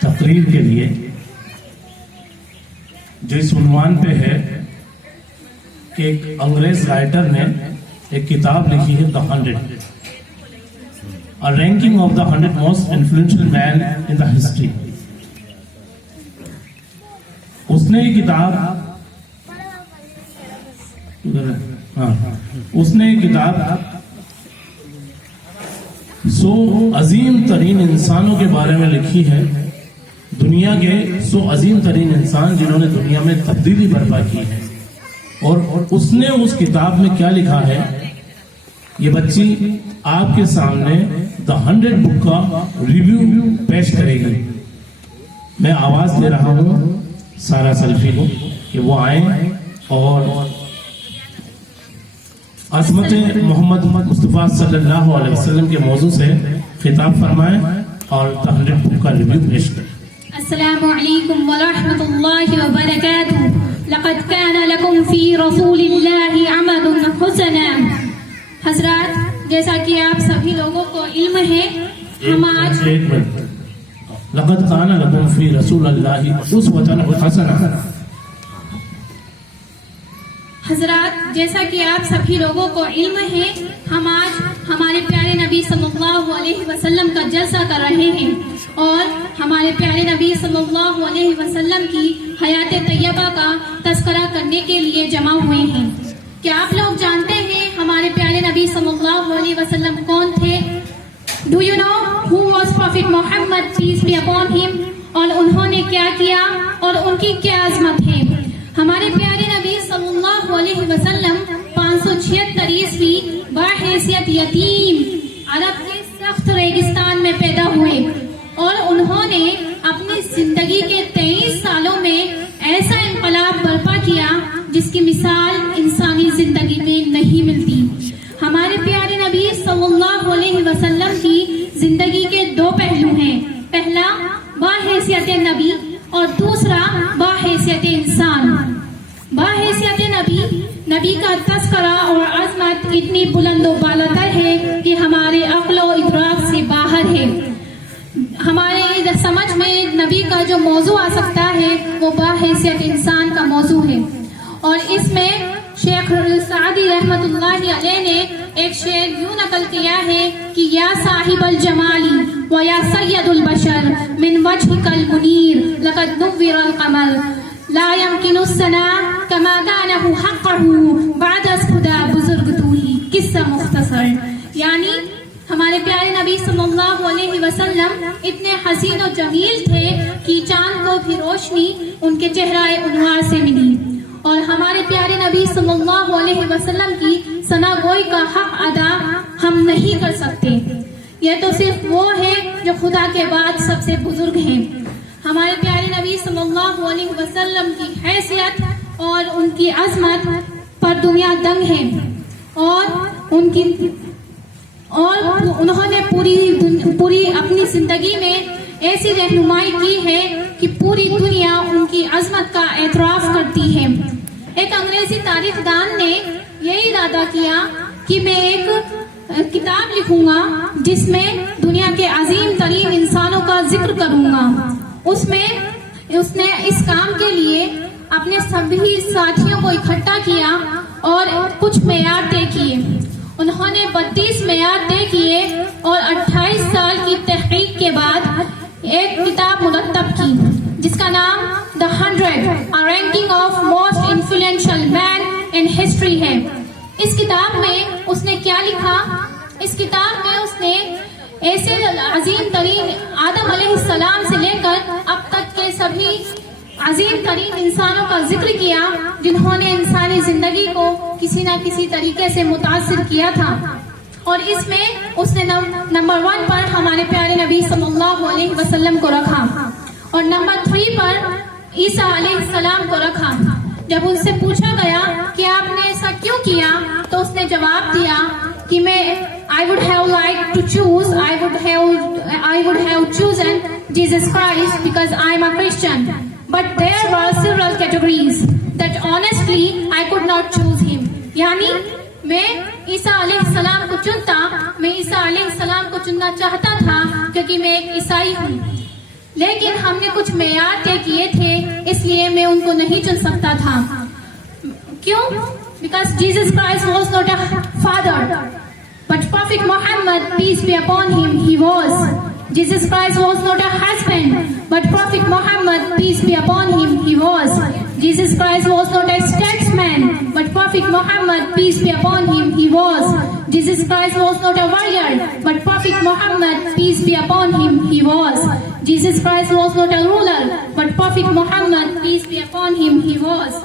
تقریر کے لیے جو اس عنوان پہ ہے کہ ایک انگریز رائٹر نے ایک کتاب لکھی ہے The 100 A ranking of the 100 most influential men in the history. اس نے یہ کتاب 100 عظیم ترین انسانوں کے بارے میں لکھی ہے، دنیا کے 100 عظیم ترین انسان جنہوں نے دنیا میں تبدیلی برپا کی ہے. اور اس نے اس کتاب میں کیا لکھا ہے یہ بچی آپ کے سامنے The 100 بک کا ریویو پیش کرے گی. میں آواز دے رہا ہوں سارا سلفی کو کہ وہ آئیں اور عظمت محمد مصطفیٰ صلی اللہ علیہ وسلم کے موضوع سے خطاب فرمائیں اور The 100 بک کا ریویو پیش کریں. السلام علیکم ورحمۃ اللہ وبرکاتہ. لقد كان لكم في رسول الله عمد حسنا. حضرات، جیسا کہ آپ سبھی لوگوں کو علم ہے، ہم آج لقد كان لكم في رسول الله اسوة حسنة. حضرات، جیسا کہ آپ سبھی لوگوں کو علم ہے، ہم آج ہمارے پیارے نبی صلی اللہ علیہ وسلم کا جلسہ کر رہے ہیں اور ہمارے پیارے نبی صلی اللہ علیہ وسلم کی حیات طیبہ کا تذکرہ کرنے کے لیے جمع ہوئے ہیں. کیا آپ لوگ جانتے ہیں ہمارے پیارے نبی صلی اللہ علیہ وسلم کون تھے؟ Do you know who was Prophet Muhammad, peace be upon him؟ اور انہوں نے کیا کیا اور ان کی کیا عظمت ہے؟ ہمارے پیارے نبی صلی اللہ علیہ وسلم 576 عیسوی بحیثیت یتیم عرب کے سخت ریگستان میں پیدا ہوئے اور انہوں نے اپنی زندگی کے 23 سالوں میں ایسا انقلاب برپا کیا جس کی مثال انسانی زندگی میں نہیں ملتی. ہمارے پیارے نبی صلی اللہ علیہ وسلم کی زندگی کے 2 پہلو ہیں، پہلا بحیثیت نبی اور دوسرا بحیثیت انسان. بحیثیت نبی کا تذکرہ اور عظمت اتنی بلند و بالاتر ہے کہ ہمارے عقل و ادراک سے باہر ہے. ہمارے سمجھ میں نبی کا جو موضوع آ سکتا ہے وہ بحیثیت انسان کا موضوع ہے. اور اس میں شیخ سعدی رحمت اللہ علیہ نے ایک شعر یوں نقل کیا ہے کہ یا صاحب الجمالی و یا سید البشر من وجهك المنیر لقد نور القمر لا يمكن الثناء كما كانه حقه بعد از خدا بزرگ تو ہی. قصہ مختصر، یعنی ہمارے پیارے نبی صلی اللہ علیہ وسلم اتنے حسین و جمیل تھے کہ چاند کو بھی روشنی ان کے چہرہ انوار سے ملی. اور ہمارے پیارے نبی صلی اللہ علیہ وسلم کی ثنا گوئی کا حق ادا ہم نہیں کر سکتے. یہ تو صرف وہ ہے جو خدا کے بعد سب سے بزرگ ہیں. ہمارے پیارے نبی صلی اللہ علیہ وسلم کی حیثیت اور ان کی عظمت پر دنیا دنگ ہے اور انہوں نے پوری اپنی زندگی میں ایسی رہنمائی کی ہے کہ پوری دنیا ان کی عظمت کا اعتراف کرتی ہے. ایک انگریزی تاریخ دان نے یہی ارادہ کیا کہ میں ایک کتاب لکھوں گا جس میں دنیا کے عظیم ترین انسانوں کا ذکر کروں گا. اس نے اس کام کے لیے اپنے سبھی ساتھیوں کو اکٹھا کیا اور کچھ معیار طے کیے. انہوں نے 32 معیار طے کیے اور 28 سال کی تحقیق کے بعد ایک کتاب مرتب کی جس کا نام The 100 A Ranking of Most Influential Men in History ہے. اس کتاب میں اس نے کیا لکھا؟ اس کتاب میں اس نے ایسے عظیم ترین آدم علیہ السلام سے لے کر اب تک کے سبھی عظیم ترین انسانوں کا ذکر کیا جنہوں نے انسانی زندگی کو کسی نہ کسی طریقے سے متاثر کیا تھا. اور اس میں اس نے نمبر 1 پر ہمارے پیارے نبی صلی اللہ علیہ وسلم کو رکھا اور نمبر 3 پر عیسیٰ علیہ السلام کو رکھا. جب ان سے پوچھا گیا کہ آپ نے ایسا کیوں کیا تو اس نے جواب دیا کہ میں I would have chosen Jesus Christ because I am a Christian, but there were several categories that honestly I could not choose him. یعنی میں عیسیٰ علیہ السلام کو چننا چاہتا تھا کیونکہ میں ایک عیسائی ہوں. لیکن ہم کچھ معیار طے کیے تھے، اس لیے میں ان کو نہیں چن سکتا تھا. کیوں؟ Because Jesus Christ was not a father, but Prophet Muhammad, peace be upon him, he was. Jesus Christ was not a husband, but Prophet Muhammad, peace be upon him, he was. Jesus Christ was not a statesman, but Prophet Muhammad, peace be upon him, he was. Jesus Christ was not a warrior, but Prophet Muhammad, peace be upon him, he was. Jesus Christ was not a ruler, but Prophet Muhammad, peace be upon him, he was.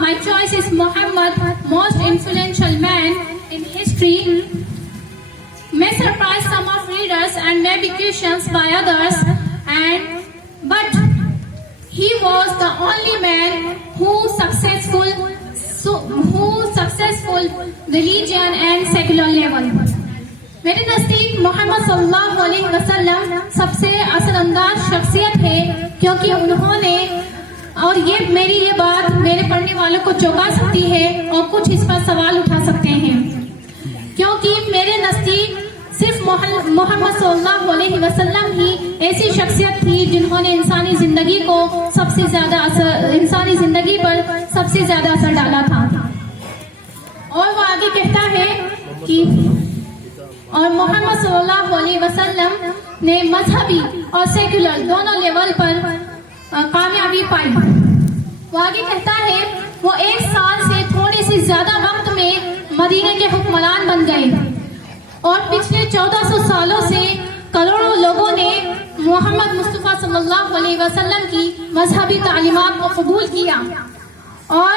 My choice is Muhammad, most influential man in history. May surprise some of readers and may be questioned by others, but he was the only man who successful religion and secular level. میرے نزدیک محمد صلی اللہ علیہ وسلم سب سے اثر انداز شخصیت ہے، کیونکہ انہوں نے، اور میری یہ بات میرے پڑھنے والوں کو چونکا سکتی ہے اور کچھ اس پر سوال اٹھا سکتے ہیں، کیونکہ میرے نزدیک صرف محمد صلی اللہ علیہ وسلم ہی ایسی شخصیت تھی جنہوں نے انسانی زندگی پر سب سے زیادہ اثر ڈالا تھا. اور وہ آگے کہتا ہے کہ اور محمد صلی اللہ علیہ وسلم نے مذہبی اور سیکولر دونوں لیول پر کامیابی پائی. وہ آگے کہتا ہے وہ 1 سال سے تھوڑے سے زیادہ وقت میں مدینے کے حکمران بن گئے، اور پچھلے 1400 سالوں سے کروڑوں لوگوں نے محمد مصطفیٰ صلی اللہ علیہ وسلم کی مذہبی تعلیمات کو قبول کیا، اور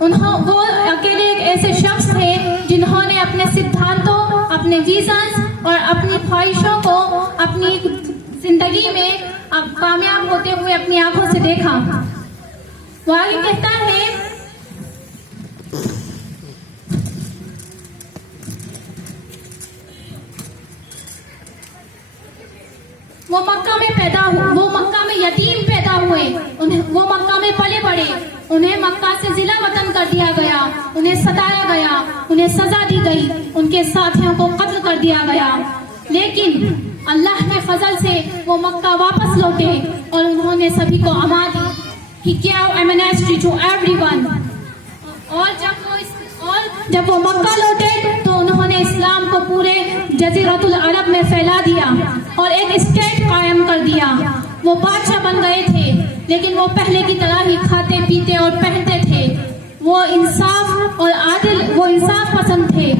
وہ اکیلے ایک ایسے شخص تھے جنہوں نے اپنے سدھانتوں، اپنے ویژنز اور اپنی خواہشوں کو اپنی زندگی میں اب کامیاب ہوتے ہوئے اپنی آنکھوں سے دیکھا. وہ آگے کہتا ہے وہ مکہ میں یتیم پیدا ہوئے، وہ مکہ میں پلے بڑھے، انہیں مکہ سے ضلع وطن کر دیا گیا، انہیں ستایا گیا، انہیں سزا دی گئی، ان کے ساتھیوں کو قتل کر دیا گیا، لیکن اللہ کے فضل سے وہ مکہ واپس لوٹے اور انہوں نے سبھی کو امان دی. He gave amnesty to everyone. اور جب وہ مکہ لوٹے تو انہوں نے اسلام کو پورے جزیرۃ العرب میں پھیلا دیا اور ایک اسٹیٹ قائم کر دیا. وہ بادشاہ بن گئے تھے، لیکن وہ پہلے کی طرح ہی کھاتے پیتے اور پہنتے تھے. وہ انصاف پسند تھے.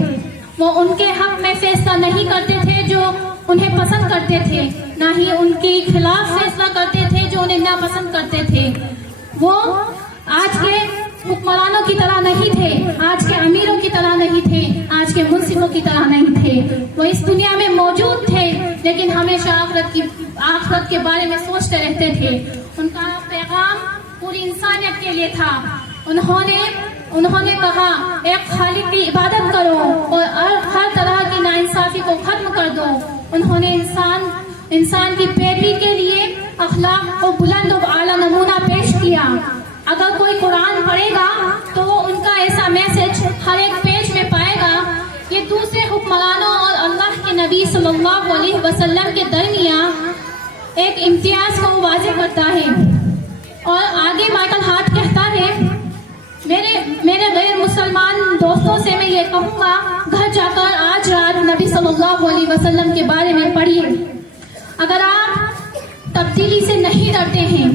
وہ ان کے حق میں فیصلہ نہیں کرتے تھے جو انہیں پسند کرتے تھے، نہ ہی ان کے خلاف فیصلہ کرتے تھے جو انہیں ناپسند کرتے تھے. وہ آج کے حکمرانوں کی طرح نہیں تھے، آج کے امیروں کی طرح نہیں تھے، آج کے منصفوں کی طرح نہیں تھے. وہ اس دنیا میں موجود تھے لیکن ہمیشہ آخرت کے بارے میں سوچتے رہتے تھے. ان کا پیغام پوری انسانیت کے لیے تھا. انہوں نے کہا ایک خالق کی عبادت کرو اور ہر طرح کی ناانصافی کو ختم کر دو. انہوں نے انسان کی پیروی کے لیے اخلاق کو بلند و اعلیٰ نمونہ پیش کیا. اگر کوئی قرآن پڑھے گا تو وہ ان کا ایسا میسج ہر ایک پیج میں پائے گا. یہ دوسرے حکمرانوں اور اللہ کے نبی صلی اللہ علیہ وسلم کے درمیان ایک امتیاز کو واضح کرتا ہے. اور آگے مائیکل ہارٹ کہتا ہے میرے غیر مسلمان دوستوں سے میں یہ کہوں گا، گھر جا کر آج رات نبی صلی اللہ علیہ وسلم کے بارے میں پڑھیے. اگر آپ تبدیلی سے نہیں ڈرتے ہیں،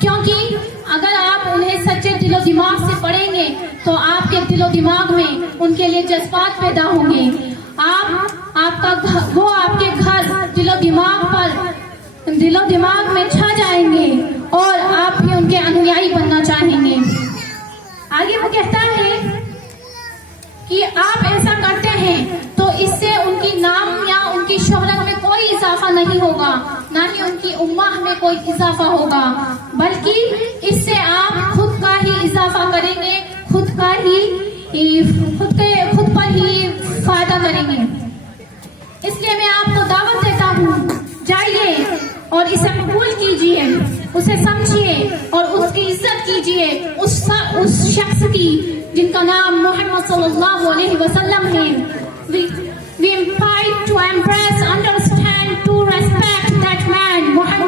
کیونکہ اگر آپ انہیں سچے دل و دماغ سے پڑھیں گے تو آپ کے دل و دماغ میں ان کے لیے جذبات پیدا ہوں گے. وہ آپ کے گھر دل و دماغ میں چھا جائیں گے اور آپ بھی ان کے انویائی بننا چاہیں گے. آگے وہ کہتا ہے کہ آپ ایسا کرتے ہیں تو اس سے ان کی نام یا ان کی شہرت میں کوئی اضافہ نہیں ہوگا، نہ ہی ان کی امہ میں کوئی اضافہ ہوگا، بلکہ اس سے آپ خود کا ہی اضافہ کریں گے، خود پر ہی فائدہ کریں گے. اس لیے میں آپ کو دعوت دیتا ہوں، جائیے اور اسے قبول کیجئے، اسے سمجھیے اور اس کی عزت کیجئے، اس شخص کی جن کا نام محمد صلی اللہ علیہ وسلم ہے. We invite to embrace, understand, to respect that man, Muhammad